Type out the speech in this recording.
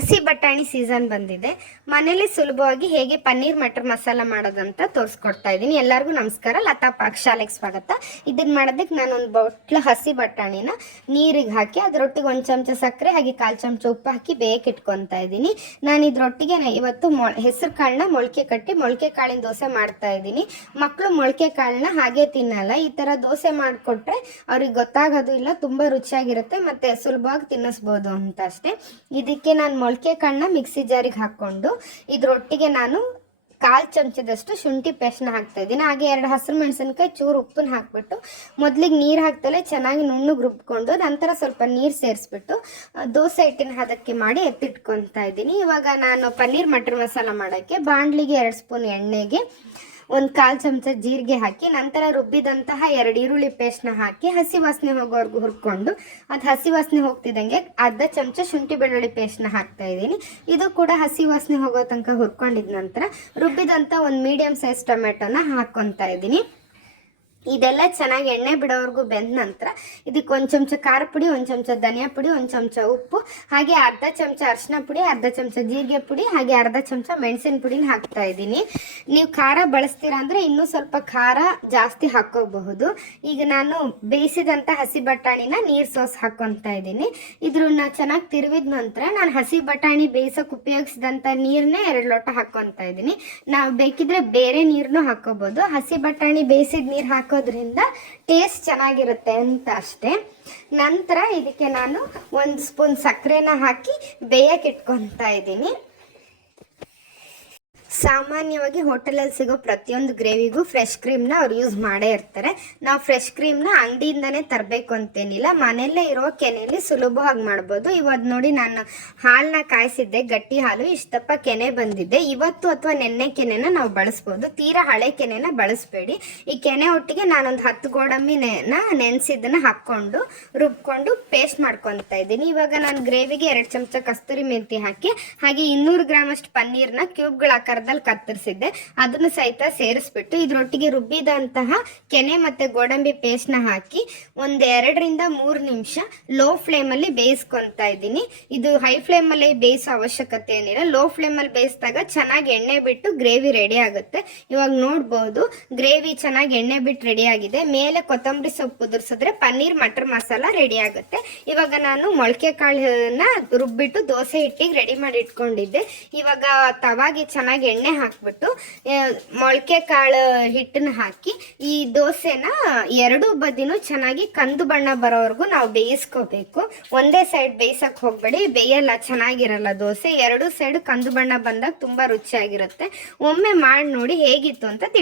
ಹಸಿ ಬಟಾಣಿ ಸೀಸನ್ ಬಂದಿದೆ. ಮನೇಲಿ ಸುಲಭವಾಗಿ ಹೇಗೆ ಪನ್ನೀರ್, ಮಟರ್ ಮಸಾಲ ಮಾಡೋದಂತ ತೋರಿಸ್ಕೊಡ್ತಾ ಇದ್ದೀನಿ. ಎಲ್ಲರಿಗೂ ನಮಸ್ಕಾರ. ಲತಾ ಪಾಕಶಾಲೆಗೆ ಸ್ವಾಗತ. ಇದನ್ನ ಮಾಡೋದಕ್ಕೆ ನಾನು ಒಂದು ಬೊಟ್ಲ ಹಸಿ ಬಟಾಣಿನ ನೀರಿಗೆ ಹಾಕಿ, ಅದರೊಟ್ಟಿಗೆ ಒಂದು ಚಮಚ ಸಕ್ಕರೆ, ಹಾಗೆ ಕಾಲು ಚಮಚ ಉಪ್ಪು ಹಾಕಿ ಬೇಯಕ್ಕೆ ಇಟ್ಕೊತಾ ಇದ್ದೀನಿ. ನಾನು ಇದ್ರೊಟ್ಟಿಗೆ ಇವತ್ತು ಮೊ, ಹೆಸರು ಕಾಳನ್ನ ಮೊಳಕೆ ಕಟ್ಟಿ, ಮೊಳಕೆ ಕಾಳಿನ ದೋಸೆ ಮಾಡ್ತಾ ಇದ್ದೀನಿ. ಮಕ್ಕಳು ಮೊಳಕೆ ಕಾಳನ್ನ ಹಾಗೆ ತಿನ್ನಲ್ಲ. ಈ ಥರ ದೋಸೆ ಮಾಡಿಕೊಟ್ರೆ ಅವ್ರಿಗೆ ಗೊತ್ತಾಗೋದು ಇಲ್ಲ, ತುಂಬ ರುಚಿಯಾಗಿರುತ್ತೆ, ಮತ್ತು ಸುಲಭವಾಗಿ ತಿನ್ನಿಸ್ಬೋದು ಅಂತ ಅಷ್ಟೇ. ಇದಕ್ಕೆ ನಾನು ಮೊಳಕೆ ಕಾಳನ್ನ ಮಿಕ್ಸಿ ಜಾರಿಗೆ ಹಾಕ್ಕೊಂಡು ಇದ್ರೊಟ್ಟಿಗೆ ನಾನು ಕಾಲು ಚಮಚದಷ್ಟು ಶುಂಠಿ ಪೇಸ್ಟ್ನ ಹಾಕ್ತಾ ಇದ್ದೀನಿ. ಹಾಗೆ ಎರಡು ಹಸಿರು ಮೆಣಸಿನ್ಕಾಯಿ, ಚೂರು ಉಪ್ಪನ್ನ ಹಾಕ್ಬಿಟ್ಟು ಮೊದಲಿಗೆ ನೀರು ಹಾಕ್ತಲೇ ಚೆನ್ನಾಗಿ ನುಣ್ಣಗೆ ರುಬ್ಕೊಂಡು ನಂತರ ಸ್ವಲ್ಪ ನೀರು ಸೇರಿಸ್ಬಿಟ್ಟು ದೋಸೆ ಹಿಟ್ಟಿನ ಹದಕ್ಕೆ ಮಾಡಿ ಎತ್ತಿಟ್ಕೊತಾ ಇದ್ದೀನಿ. ಇವಾಗ ನಾನು ಪನ್ನೀರ್ ಮಟರ್ ಮಸಾಲ ಮಾಡೋಕ್ಕೆ ಬಾಣಲಿಗೆ ಎರಡು ಸ್ಪೂನ್ ಎಣ್ಣೆಗೆ ಒಂದು ಕಾಲು ಚಮಚ ಜೀರಿಗೆ ಹಾಕಿ, ನಂತರ ರುಬ್ಬಿದಂತಹ ಎರಡು ಈರುಳ್ಳಿ ಪೇಸ್ಟ್ನ ಹಾಕಿ ಹಸಿ ವಾಸನೆ ಹೋಗೋವರೆಗೂ ಹುರ್ಕೊಂಡು, ಅದು ಹಸಿ ವಾಸನೆ ಹೋಗ್ತಿದ್ದಂಗೆ ಅರ್ಧ ಚಮಚ ಶುಂಠಿ ಬೆಳ್ಳುಳ್ಳಿ ಪೇಸ್ಟ್ನ ಹಾಕ್ತಾ ಇದ್ದೀನಿ. ಇದು ಕೂಡ ಹಸಿ ವಾಸನೆ ಹೋಗೋ ತನಕ ಹುರ್ಕೊಂಡಿದ ನಂತರ ರುಬ್ಬಿದಂಥ ಒಂದು ಮೀಡಿಯಂ ಸೈಜ್ ಟೊಮೆಟೊನ ಹಾಕ್ಕೊತಾ ಇದ್ದೀನಿ. ಇದೆಲ್ಲ ಚೆನ್ನಾಗಿ ಎಣ್ಣೆ ಬಿಡೋವರೆಗೂ ಬೆಂದ ನಂತರ ಇದಕ್ಕೆ ಒಂದು ಚಮಚ ಖಾರ ಪುಡಿ, ಒಂದು ಚಮಚ ಧನಿಯಾ ಪುಡಿ, ಒಂದು ಚಮಚ ಉಪ್ಪು, ಹಾಗೆ ಅರ್ಧ ಚಮಚ ಅರಿಶಿನ ಪುಡಿ, ಅರ್ಧ ಚಮಚ ಜೀರಿಗೆ ಪುಡಿ, ಹಾಗೆ ಅರ್ಧ ಚಮಚ ಮೆಣಸಿನ ಪುಡಿನ ಹಾಕ್ತಾ ಇದ್ದೀನಿ. ನೀವು ಖಾರ ಬಳಸ್ತೀರಾ ಅಂದರೆ ಇನ್ನೂ ಸ್ವಲ್ಪ ಖಾರ ಜಾಸ್ತಿ ಹಾಕೋಬಹುದು ಈಗ ನಾನು ಬೇಯಿಸಿದಂಥ ಹಸಿ ಬಟಾಣಿನ ನೀರು ಸೋಸ್ ಹಾಕೊತಾ ಇದ್ದೀನಿ. ಇದ್ರನ್ನ ಚೆನ್ನಾಗಿ ತಿರುವಿದ ನಂತರ ನಾನು ಹಸಿ ಬಟಾಣಿ ಬೇಯಿಸೋಕೆ ಉಪಯೋಗಿಸಿದಂಥ ನೀರನ್ನೇ ಎರಡು ಲೋಟ ಹಾಕೊತಾ ಇದ್ದೀನಿ. ನಾವು ಬೇಕಿದ್ರೆ ಬೇರೆ ನೀರನ್ನೂ ಹಾಕೋಬಹುದು ಹಸಿ ಬಟಾಣಿ ಬೇಯಿಸಿದ ನೀರು ಹಾಕೋದ್ರಿಂದ ಟೇಸ್ಟ್ ಚೆನ್ನಾಗಿರುತ್ತೆ ಅಂತ ಅಷ್ಟೇ. ನಂತರ ಇದಕ್ಕೆ ನಾನು ಒಂದು ಸ್ಪೂನ್ ಸಕ್ಕರೆನ ಹಾಕಿ ಬೇಯಕ್ಕೆ ಇಟ್ಕೊತಾ ಇದ್ದೀನಿ. ಸಾಮಾನ್ಯವಾಗಿ ಹೋಟೆಲಲ್ಲಿ ಸಿಗೋ ಪ್ರತಿಯೊಂದು ಗ್ರೇವಿಗೂ ಫ್ರೆಶ್ ಕ್ರೀಮ್ನ ಅವ್ರು ಯೂಸ್ ಮಾಡೇ ಇರ್ತಾರೆ. ನಾವು ಫ್ರೆಶ್ ಕ್ರೀಮ್ನ ಅಂಗಡಿಯಿಂದನೇ ತರಬೇಕು ಅಂತೇನಿಲ್ಲ. ಮನೆಯಲ್ಲೇ ಇರೋ ಕೆನೆಯಲ್ಲಿ ಸುಲಭವಾಗಿ ಮಾಡ್ಬೋದು. ಇವತ್ತು ನೋಡಿ ನಾನು ಹಾಲನ್ನ ಕಾಯಿಸಿದ್ದೆ, ಗಟ್ಟಿ ಹಾಲು, ಇಷ್ಟಪ್ಪ ಕೆನೆ ಬಂದಿದ್ದೆ ಇವತ್ತು ಅಥವಾ ನೆನ್ನೆ ಕೆನೆನ ನಾವು ಬಳಸ್ಬೋದು. ತೀರಾ ಹಳೆ ಕೆನೆನ ಬಳಸಬೇಡಿ. ಈ ಕೆನೆ ಒಟ್ಟಿಗೆ ನಾನೊಂದು ಹತ್ತು ಗೋಡಂಬಿ ನೆನ ನೆನೆಸಿದ್ದನ್ನ ಹಾಕ್ಕೊಂಡು, ರುಬ್ಕೊಂಡು ಪೇಸ್ಟ್ ಮಾಡ್ಕೊತಾ ಇದ್ದೀನಿ. ಇವಾಗ ನಾನು ಗ್ರೇವಿಗೆ ಎರಡು ಚಮಚ ಕಸ್ತೂರಿ ಮೆಂತಿ ಹಾಕಿ, ಹಾಗೆ ಇನ್ನೂರು ಗ್ರಾಮ್ ಅಷ್ಟು ಪನ್ನೀರ್ನ ಕ್ಯೂಬ್ಗಳ ಕತ್ತರಿಸಿದ್ದೆ. ಅದನ್ನು ಸಹಿತ ಸೇರಿಸ್ಬಿಟ್ಟು ಇದ್ರೊಟ್ಟಿಗೆ ರುಬ್ಬಿದಂತಹ ಕೆನೆ ಮತ್ತೆ ಗೋಡಂಬಿ ಪೇಸ್ಟ್ನ ಹಾಕಿ ಒಂದು ಎರಡರಿಂದ ಮೂರು ನಿಮಿಷ ಲೋ ಫ್ಲೇಮಲ್ಲಿ ಬೇಯಿಸ್ಕೊತಾ ಇದ್ದೀನಿ. ಇದು ಹೈ ಫ್ಲೇಮಲ್ಲಿ ಬೇಯಿಸೋ ಅವಶ್ಯಕತೆ ಏನಿಲ್ಲ. ಲೋ ಫ್ಲೇಮಲ್ಲಿ ಬೇಯಿಸಿದಾಗ ಚೆನ್ನಾಗಿ ಎಣ್ಣೆ ಬಿಟ್ಟು ಗ್ರೇವಿ ರೆಡಿ ಆಗುತ್ತೆ. ಇವಾಗ ನೋಡ್ಬೋದು ಗ್ರೇವಿ ಚೆನ್ನಾಗಿ ಎಣ್ಣೆ ಬಿಟ್ಟು ರೆಡಿ ಆಗಿದೆ. ಮೇಲೆ ಕೊತ್ತಂಬರಿ ಸೊಪ್ಪು ಉದುರ್ಸಿದ್ರೆ ಪನ್ನೀರ್, ಮಟರ್ ಮಸಾಲ ರೆಡಿ ಆಗುತ್ತೆ. ಇವಾಗ ನಾನು ಮೊಳಕೆ ಕಾಳನ್ನ ರುಬ್ಬಿಟ್ಟು ದೋಸೆ ಹಿಟ್ಟಿಗೆ ರೆಡಿ ಮಾಡಿ ಇಟ್ಕೊಂಡಿದ್ದೆ. ಇವಾಗ ತವಾಗಿ ಚೆನ್ನಾಗಿ ಎಣ್ಣೆ ಹಾಕ್ಬಿಟ್ಟು ಮೊಳಕೆ ಕಾಳು ಹಿಟ್ಟನ್ನ ಹಾಕಿ, ಈ ದೋಸೆನ ಎರಡೂ ಬದಿನೂ ಚೆನ್ನಾಗಿ ಕಂದು ಬಣ್ಣ ಬರೋವರೆಗೂ ನಾವು ಬೇಯಿಸ್ಕೋಬೇಕು. ಒಂದೇ ಸೈಡ್ ಬೇಯಿಸಕ್ ಹೋಗ್ಬೇಡಿ, ಬೇಯಲ್ಲ, ಚೆನ್ನಾಗಿರಲ್ಲ ದೋಸೆ. ಎರಡು ಸೈಡ್ ಕಂದು ಬಣ್ಣ ಬಂದಾಗ ತುಂಬಾ ರುಚಿಯಾಗಿರುತ್ತೆ. ಒಮ್ಮೆ ಮಾಡಿ ನೋಡಿ ಹೇಗಿತ್ತು ಅಂತ ತಿಳಿ